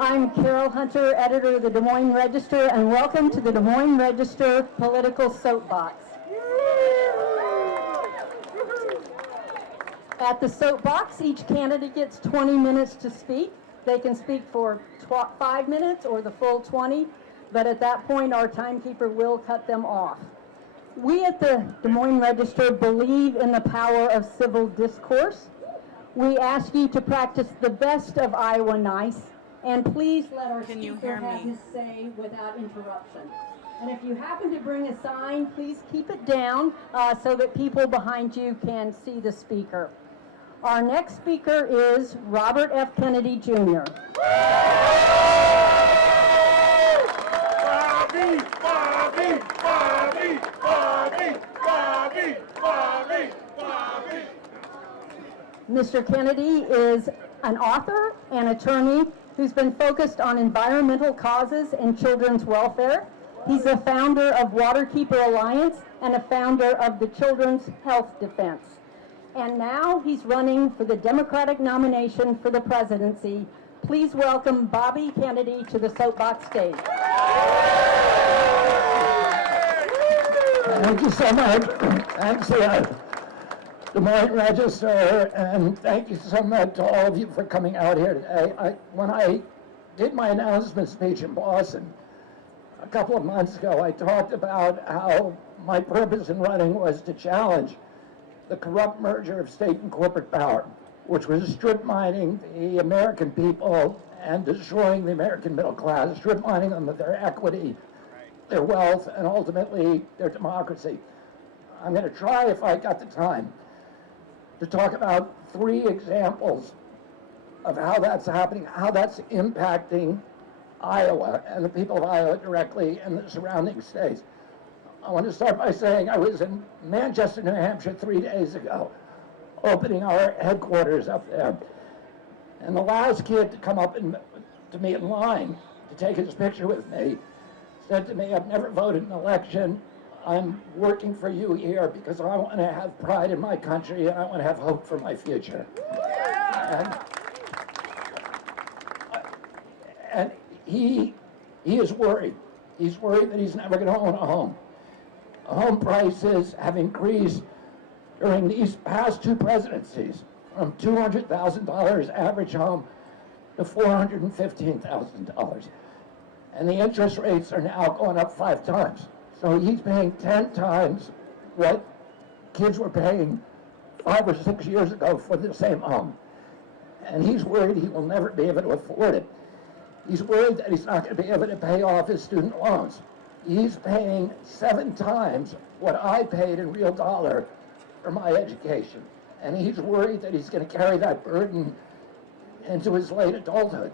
I'm Carol Hunter, editor of the Des Moines Register, and welcome to the Des Moines Register Political Soapbox. At the soapbox, each candidate gets 20 minutes to speak. They can speak for 5 minutes or the full 20, but at that point, our timekeeper will cut them off. We at the Des Moines Register believe in the power of civil discourse. We ask you to practice the best of Iowa nice, and please let our speaker have his say without interruption. And if you happen to bring a sign, please keep it down so that people behind you can see the speaker. Our next speaker is Robert F. Kennedy, Jr. Bobby, Bobby, Bobby, Bobby, Bobby, Bobby, Bobby. Mr. Kennedy is an author and attorney who's been focused on environmental causes and children's welfare. He's a founder of Waterkeeper Alliance and a founder of the Children's Health Defense. And now he's running for the Democratic nomination for the presidency. Please welcome Bobby Kennedy to the soapbox stage. Thank you so much. Thanks, Des Moines Register, and thank you so much to all of you for coming out here today. When I did my announcement speech in Boston a couple of months ago, I talked about how my purpose in running was to challenge the corrupt merger of state and corporate power, which was strip mining the American people and destroying the American middle class, strip mining them of their equity, their wealth, and ultimately their democracy. I'm going to try, if I got the time, to talk about 3 examples of how that's happening, how that's impacting Iowa and the people of Iowa directly and the surrounding states. I want to start by saying I was in Manchester, New Hampshire 3 days ago, opening our headquarters up there. And the last kid to come up to me in line to take his picture with me said to me, "I've never voted in an election. I'm working for you here because I want to have pride in my country and I want to have hope for my future." And he is worried. He's worried that he's never going to own a home. Home prices have increased during these past 2 presidencies from $200,000 average home to $415,000. And the interest rates are now going up 5 times. So he's paying 10 times what kids were paying 5 or 6 years ago for the same home. And he's worried he will never be able to afford it. He's worried that he's not going to be able to pay off his student loans. He's paying 7 times what I paid in real dollar for my education. And he's worried that he's going to carry that burden into his late adulthood.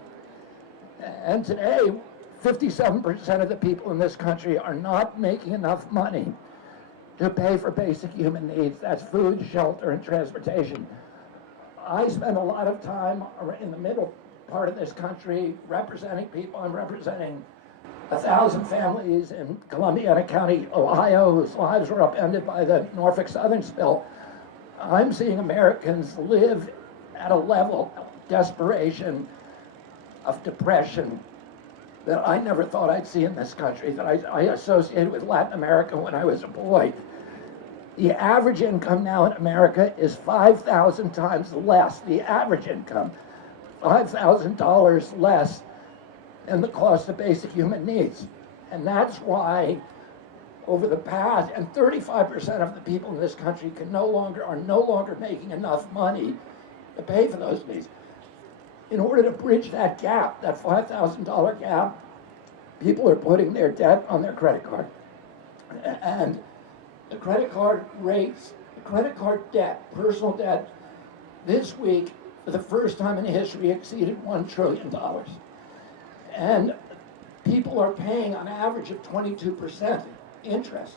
And today, 57% of the people in this country are not making enough money to pay for basic human needs. That's food, shelter, and transportation. I spend a lot of time in the middle part of this country representing people. I'm representing 1,000 families in Columbiana County, Ohio, whose lives were upended by the Norfolk Southern spill. I'm seeing Americans live at a level of desperation, of depression, that I never thought I'd see in this country, that I associated with Latin America when I was a boy. The average income now in America is 5,000 times less, the average income, $5,000 less than the cost of basic human needs. And that's why over the past, and 35% of the people in this country are no longer making enough money to pay for those needs. In order to bridge that gap, that $5,000 gap, people are putting their debt on their credit card. And the credit card rates, the credit card debt, personal debt, this week, for the first time in history, exceeded $1 trillion. And people are paying on average of 22% interest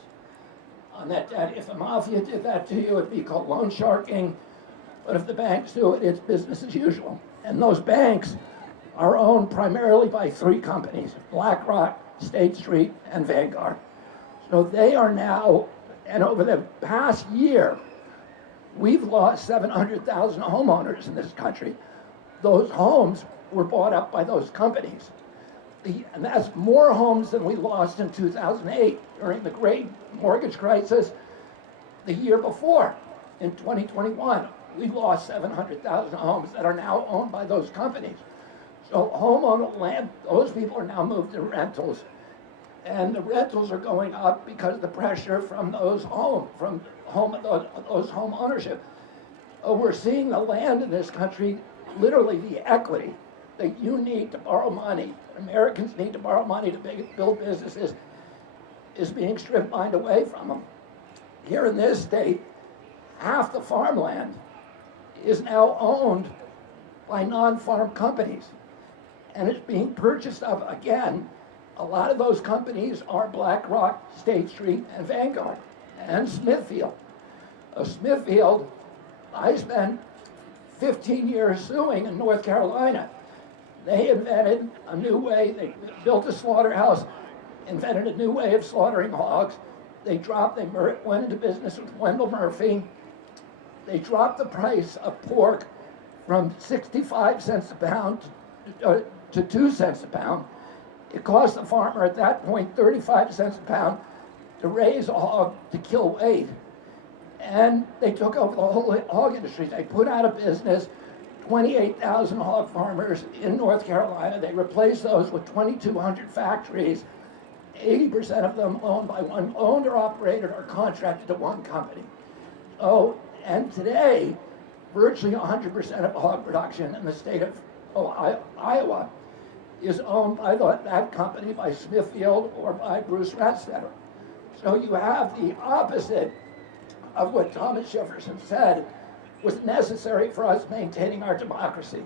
on that debt. If the mafia did that to you, it'd be called loan sharking. But if the banks do it, it's business as usual. And those banks are owned primarily by 3 companies, BlackRock, State Street, and Vanguard. So they are now, and over the past year, we've lost 700,000 homeowners in this country. Those homes were bought up by those companies. And that's more homes than we lost in 2008 during the great mortgage crisis the year before. In 2021, we lost 700,000 homes that are now owned by those companies. So homeowner land, those people are now moved to rentals. And the rentals are going up because of the pressure from those home ownership. We're seeing the land in this country, literally the equity that you need to borrow money, Americans need to borrow money to build businesses, is being stripped mined away from them. Here in this state, half the farmland is now owned by non-farm companies, and it's being purchased up again. A lot of those companies are BlackRock, State Street, and Vanguard, and Smithfield. Smithfield, I spent 15 years suing in North Carolina. They invented a new way, they built a slaughterhouse, invented a new way of slaughtering hogs. They went into business with Wendell Murphy. They dropped the price of pork from 65 cents a pound to 2 cents a pound. It cost the farmer at that point 35 cents a pound to raise a hog to kill weight. And they took over the whole hog industry. They put out of business 28,000 hog farmers in North Carolina. They replaced those with 2,200 factories, 80% of them owned or operated or contracted to one company. And today, virtually 100% of hog production in the state of Iowa is owned by that company, by Smithfield or by Bruce Ratstetter. So you have the opposite of what Thomas Jefferson said was necessary for us maintaining our democracy,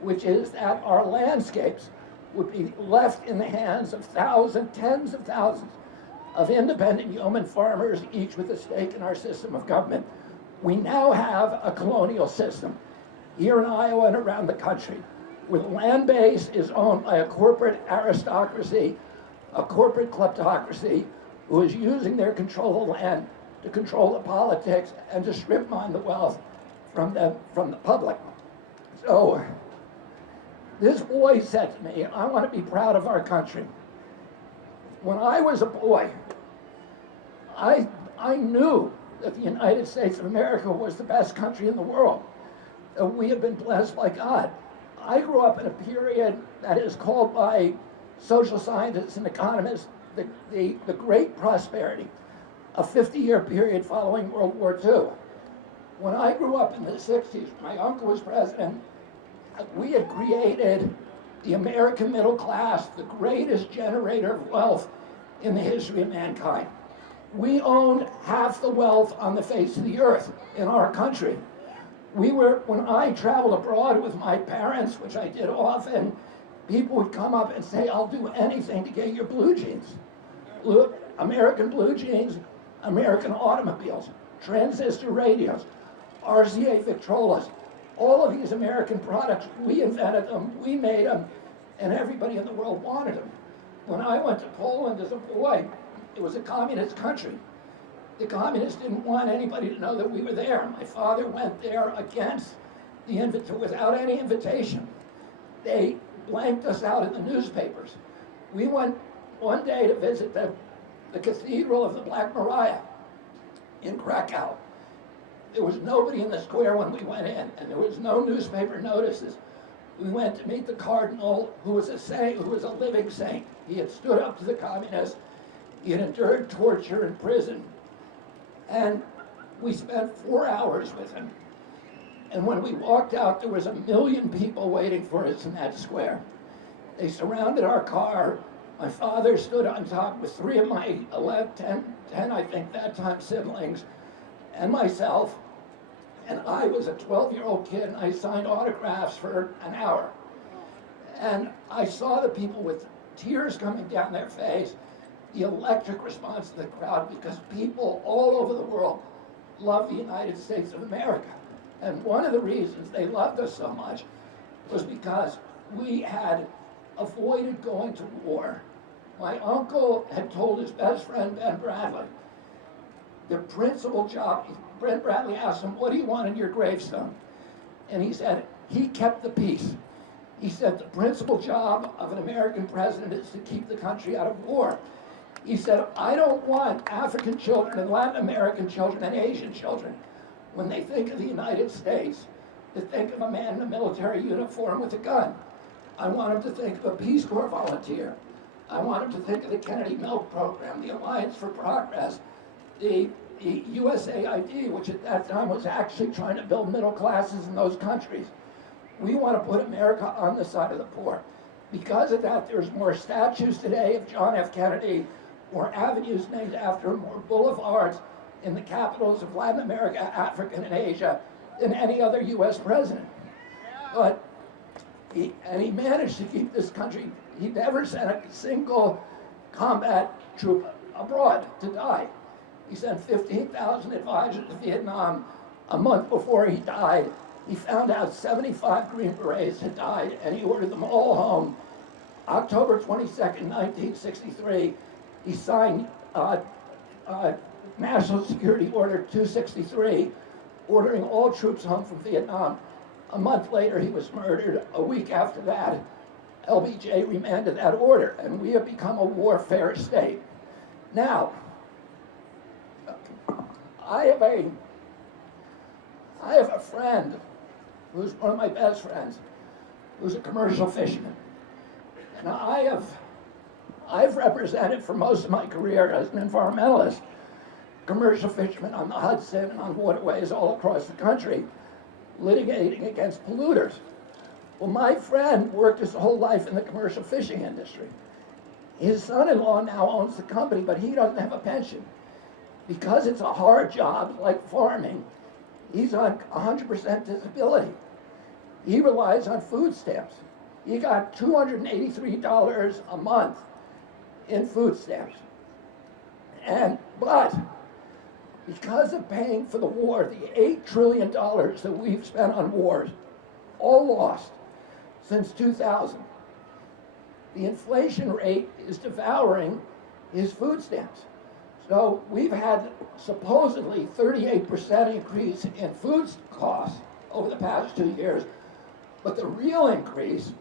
which is that our landscapes would be left in the hands of tens of thousands of independent yeoman farmers, each with a stake in our system of government. We now have a colonial system here in Iowa and around the country, where the land base is owned by a corporate aristocracy, a corporate kleptocracy, who is using their control of the land to control the politics and to strip mine the wealth from the public. So this boy said to me, I want to be proud of our country. When I was a boy, I knew that the United States of America was the best country in the world. We have been blessed by God. I grew up in a period that is called by social scientists and economists the Great Prosperity, a 50-year period following World War II. When I grew up in the 60s, my uncle was president. We had created the American middle class, the greatest generator of wealth in the history of mankind. We owned half the wealth on the face of the earth in our country. When I traveled abroad with my parents, which I did often, people would come up and say, I'll do anything to get your blue jeans. American blue jeans, American automobiles, transistor radios, RCA Victrolas, all of these American products, we invented them, we made them, and everybody in the world wanted them. When I went to Poland as a boy, it was a communist country. The communists didn't want anybody to know that we were there. My father went there without any invitation. They blanked us out in the newspapers. We went one day to visit the Cathedral of the Black Maria in Krakow. There was nobody in the square when we went in, and there was no newspaper notices. We went to meet the Cardinal, who was a saint, who was a living saint. He had stood up to the communists. He had endured torture in prison. And we spent 4 hours with him. And when we walked out, there was 1 million people waiting for us in that square. They surrounded our car. My father stood on top with 3 of my 10, I think, that time siblings, and myself. And I was a 12-year-old kid, and I signed autographs for an hour. And I saw the people with tears coming down their face, the electric response of the crowd, because people all over the world love the United States of America. And one of the reasons they loved us so much was because we had avoided going to war. My uncle had told his best friend, Ben Bradley, the principal job, Ben Bradley asked him, what do you want in your gravestone? And he said, he kept the peace. He said the principal job of an American president is to keep the country out of war. He said, I don't want African children and Latin American children and Asian children, when they think of the United States, to think of a man in a military uniform with a gun. I want them to think of a Peace Corps volunteer. I want them to think of the Kennedy Milk Program, the Alliance for Progress, the USAID, which at that time was actually trying to build middle classes in those countries. We want to put America on the side of the poor. Because of that, there's more statues today of John F. Kennedy, more avenues named after him, more boulevards in the capitals of Latin America, Africa, and Asia than any other U.S. president. But he managed to keep this country. He never sent a single combat troop abroad to die. He sent 15,000 advisors to Vietnam. A month before he died, he found out 75 Green Berets had died, and he ordered them all home. October 22nd, 1963, he signed National Security Order 263, ordering all troops home from Vietnam. A month later, he was murdered. A week after that, LBJ remanded that order, and we have become a warfare state. Now, I have a friend who's one of my best friends, who's a commercial fisherman. And I've represented for most of my career as an environmentalist, commercial fishermen on the Hudson and on waterways all across the country, litigating against polluters. Well, my friend worked his whole life in the commercial fishing industry. His son-in-law now owns the company, but he doesn't have a pension. Because it's a hard job, like farming, he's on 100% disability. He relies on food stamps. He got $283 a month in food stamps. But because of paying for the war, the $8 trillion that we've spent on wars, all lost since 2000, the inflation rate is devouring his food stamps. So we've had supposedly 38% increase in food costs over the past 2 years, but the real increase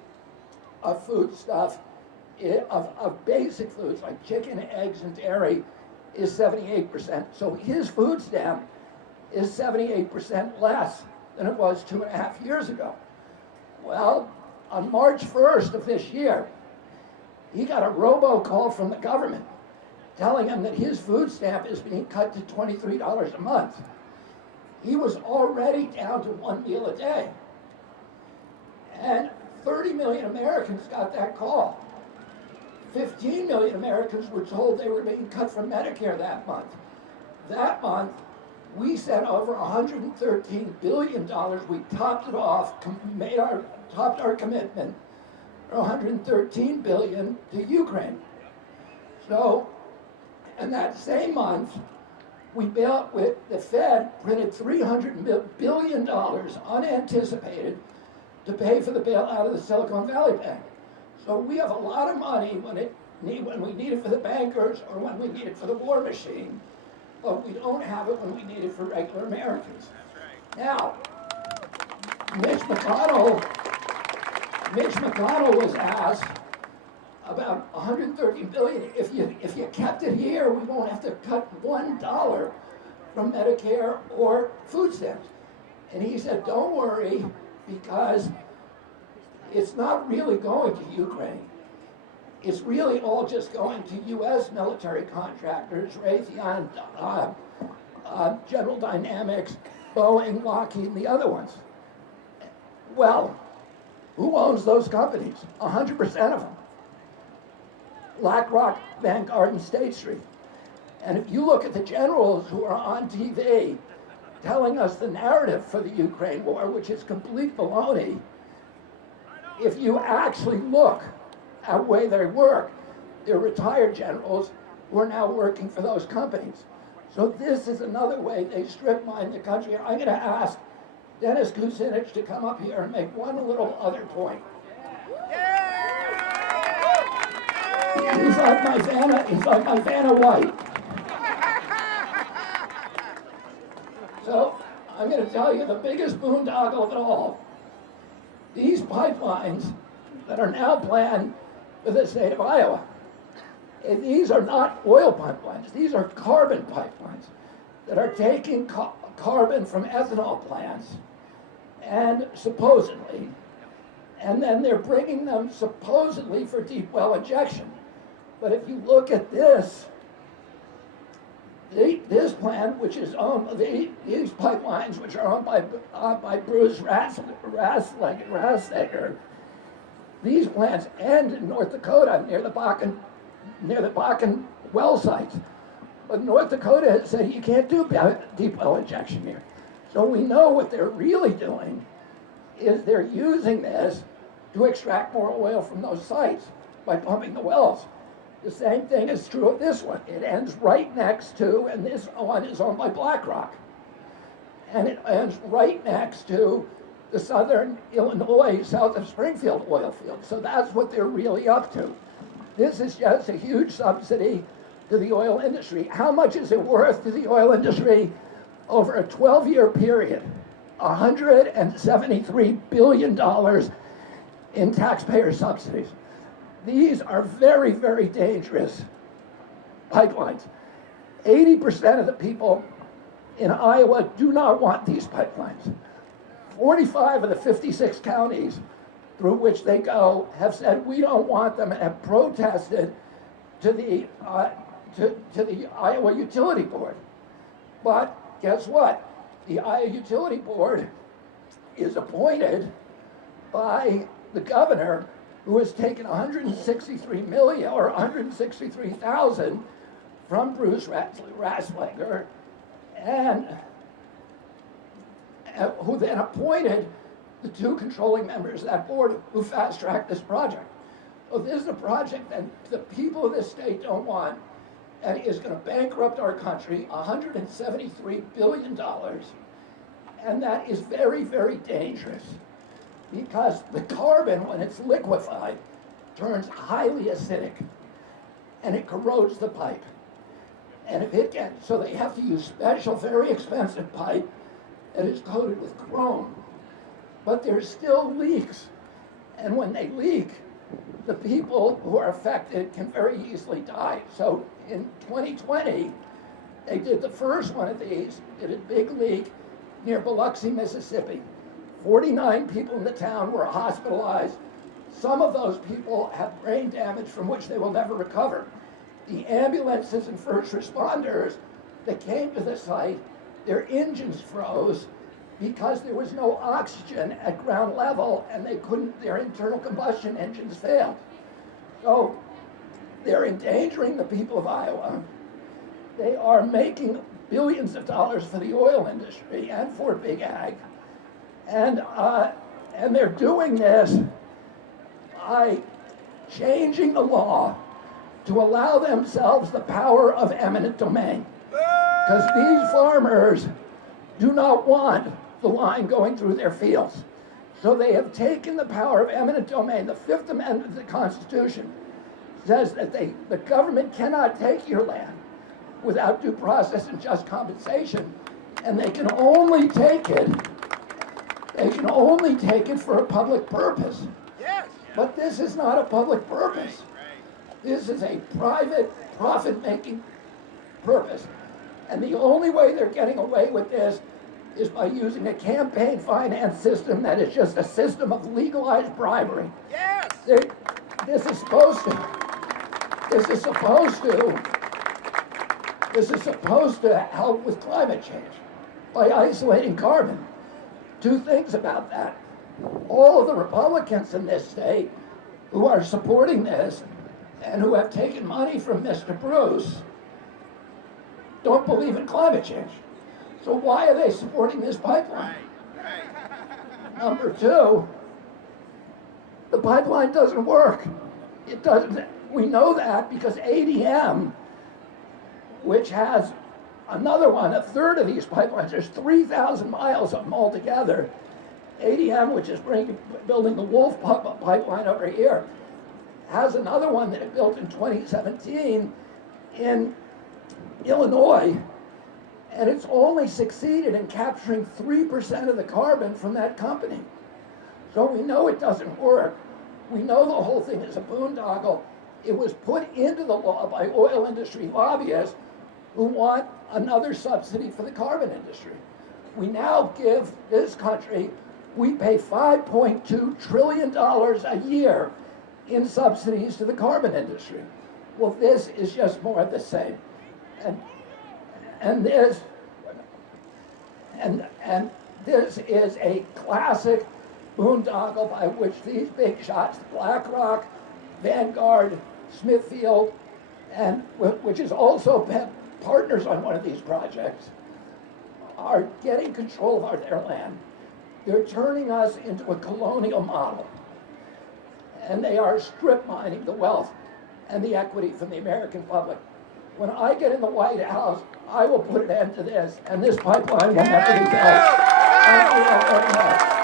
of food stuff, of basic foods like chicken, eggs, and dairy is 78%. So his food stamp is 78% less than it was 2.5 years ago. Well, on March 1st of this year, he got a robocall from the government telling him that his food stamp is being cut to $23 a month. He was already down to one meal a day. And 30 million Americans got that call. 15 million Americans were told they were being cut from Medicare that month. That month, we sent over $113 billion. We topped it off, topped our commitment, $113 billion to Ukraine. So, and that same month, the Fed printed $300 billion unanticipated to pay for the bailout of the Silicon Valley Bank. So we have a lot of money when we need it for the bankers or when we need it for the war machine, but we don't have it when we need it for regular Americans. Now, Mitch McConnell was asked about $130 billion. If you kept it here, we won't have to cut $1 from Medicare or food stamps. And he said, don't worry, because it's not really going to Ukraine. It's really all just going to U.S. military contractors, Raytheon, General Dynamics, Boeing, Lockheed, and the other ones. Well, who owns those companies? 100% of them. BlackRock, Vanguard, and State Street. And if you look at the generals who are on TV telling us the narrative for the Ukraine war, which is complete baloney, if you actually look at the way they work, they're retired generals who are now working for those companies. So this is another way they strip mine the country. I'm going to ask Dennis Kucinich to come up here and make one little other point. He's like my Vanna White. So I'm going to tell you the biggest boondoggle of it all. These pipelines that are now planned for the state of Iowa. And these are not oil pipelines, these are carbon pipelines that are taking carbon from ethanol plants and supposedly, and then they're bringing them supposedly for deep well injection. But if you look at this, this plant, which is owned, these pipelines, which are owned by Bruce Rassegger, these plants end in North Dakota near the Bakken well sites. But North Dakota has said you can't do deep well injection here. So we know what they're really doing is they're using this to extract more oil from those sites by pumping the wells. The same thing is true of this one. It ends right next to, and this one is owned by BlackRock. And it ends right next to the southern Illinois, south of Springfield oil field. So that's what they're really up to. This is just a huge subsidy to the oil industry. How much is it worth to the oil industry over a 12-year period? $173 billion in taxpayer subsidies. These are very, very dangerous pipelines. 80% of the people in Iowa do not want these pipelines. 45 of the 56 counties through which they go have said we don't want them and have protested to the Iowa Utility Board. But guess what? The Iowa Utility Board is appointed by the governor, who has taken $163 million or $163,000 from Bruce Rassegger, and who then appointed the two controlling members of that board who fast-tracked this project. So this is a project that the people of this state don't want, and is going to bankrupt our country, $173 billion. And that is very, very dangerous, because the carbon, when it's liquefied, turns highly acidic, and it corrodes the pipe. And if it gets, so they have to use special, very expensive pipe that is coated with chrome. But there's still leaks, and when they leak, the people who are affected can very easily die. So in 2020, they did the first one of these, did a big leak near Biloxi, Mississippi. 49 people in the town were hospitalized. Some of those people have brain damage from which they will never recover. The ambulances and first responders that came to the site, their engines froze because there was no oxygen at ground level, and they couldn't, their internal combustion engines failed. So they're endangering the people of Iowa. They are making billions of dollars for the oil industry and for big ag. And they're doing this by changing the law to allow themselves the power of eminent domain. Because these farmers do not want the line going through their fields. So they have taken the power of eminent domain. The Fifth Amendment of the Constitution says that the government cannot take your land without due process and just compensation, and they can only take it for a public purpose. Yes. But this is not a public purpose. This is a private, profit-making purpose. And the only way they're getting away with this is by using a campaign finance system that is just a system of legalized bribery. Yes. This is supposed to help with climate change by isolating carbon. Two things about that. All of the Republicans in this state who are supporting this and who have taken money from Mr. Bruce don't believe in climate change. So why are they supporting this pipeline? Number two, the pipeline doesn't work. It doesn't. We know that because ADM, which has another one, a third of these pipelines, there's 3,000 miles of them altogether. ADM, which is building the Wolf pipeline over here, has another one that it built in 2017 in Illinois, and it's only succeeded in capturing 3% of the carbon from that company. So we know it doesn't work. We know the whole thing is a boondoggle. It was put into the law by oil industry lobbyists who want another subsidy for the carbon industry. We now give this country, we pay $5.2 trillion a year in subsidies to the carbon industry. Well, this is just more of the same. And this is a classic boondoggle by which these big shots, BlackRock, Vanguard, Smithfield, and which has also been partners on one of these projects, are getting control of their land. They're turning us into a colonial model. And they are strip mining the wealth and the equity from the American public. When I get in the White House, I will put an end to this, and this pipeline will never be built. Thank you all very much.